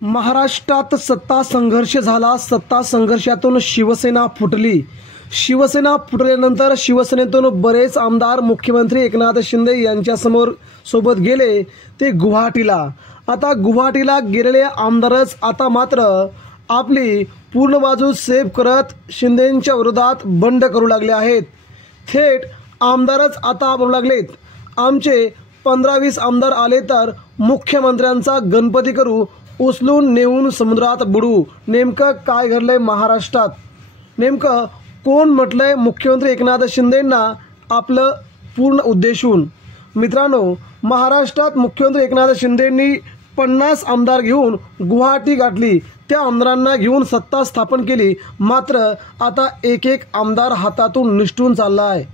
महाराष्ट्रात सत्ता संघर्ष झाला। सत्ता संघर्षातून शिवसेना फुटली। शिवसेना फुटल्यानंतर शिवसेनेतून बरेच आमदार मुख्यमंत्री एकनाथ शिंदे यांच्यासमोर सोबत गेले ते गुवाहाटीला। आता गुवाहाटीला गेलेले आमदारच आता मात्र आपली पूर्ण बाजू सेव्ह करत शिंदेंच्या विरोधात बंड करू लागले आहेत। थेट आमदारच आता बोलू लागलेत, आमचे 15-20 आमदार आले तर मुख्यमंत्र्यांचा गणपती करू, उचलून नेऊन समुद्रात बुडू। नेमकं काय घडलंय महाराष्ट्रात? नेमकं कोण म्हटलंय मुख्यमंत्री एकनाथ शिंदेंना आपलं पूर्ण उद्देशून? मित्रांनो, महाराष्ट्रात मुख्यमंत्री एकनाथ शिंदेंनी 50 आमदार घेऊन गुवाहाटी गाठली। त्या आमदारांना घेऊन सत्ता स्थापन केली। मात्र आता एक आमदार हातातून निसटून चालला आहे।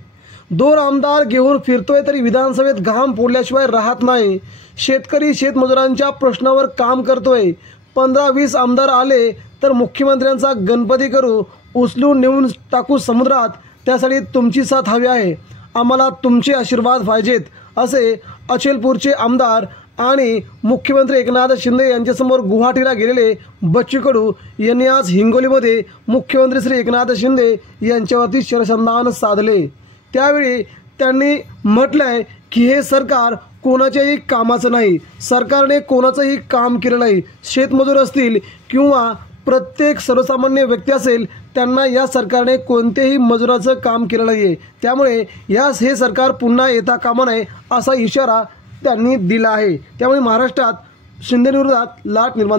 2 आमदार घेऊन फिरतोय तरी विधानसभेत घाम फोडल्याशिवाय राहत नाही। शेतकरी शेतमजुरांच्या प्रश्नावर काम करतोय। 15-20 आमदार आले तर मुख्यमंत्र्यांचा गणपती करू, उचलून नेऊन टाकू समुद्रात। त्यासाठी तुमची साथ हवी आहे, आम्हाला तुमचे आशीर्वाद पाहिजेत, असे अचलपूरचे आमदार आणि मुख्यमंत्री एकनाथ शिंदे यांच्यासमोर गुवाहाटीला गेलेले बच्चू कडू यांनी आज हिंगोलीमध्ये मुख्यमंत्री श्री एकनाथ शिंदे यांच्यावरती शरसंधान साधले। त्यावेळी त्यांनी म्हटलंय की हे सरकार कोणाच्याही कामाचं नाही, सरकारने कोणाचंही काम केलं नाही। शेतमजूर असतील किंवा प्रत्येक सर्वसामान्य व्यक्ती असेल, त्यांना या सरकारने कोणतेही मजुराचं काम केलं नाही आहे। त्यामुळे हे सरकार पुन्हा येता कामा नये असा इशारा त्यांनी दिला आहे। त्यामुळे महाराष्ट्रात शिंदेविरोधात लाट निर्माण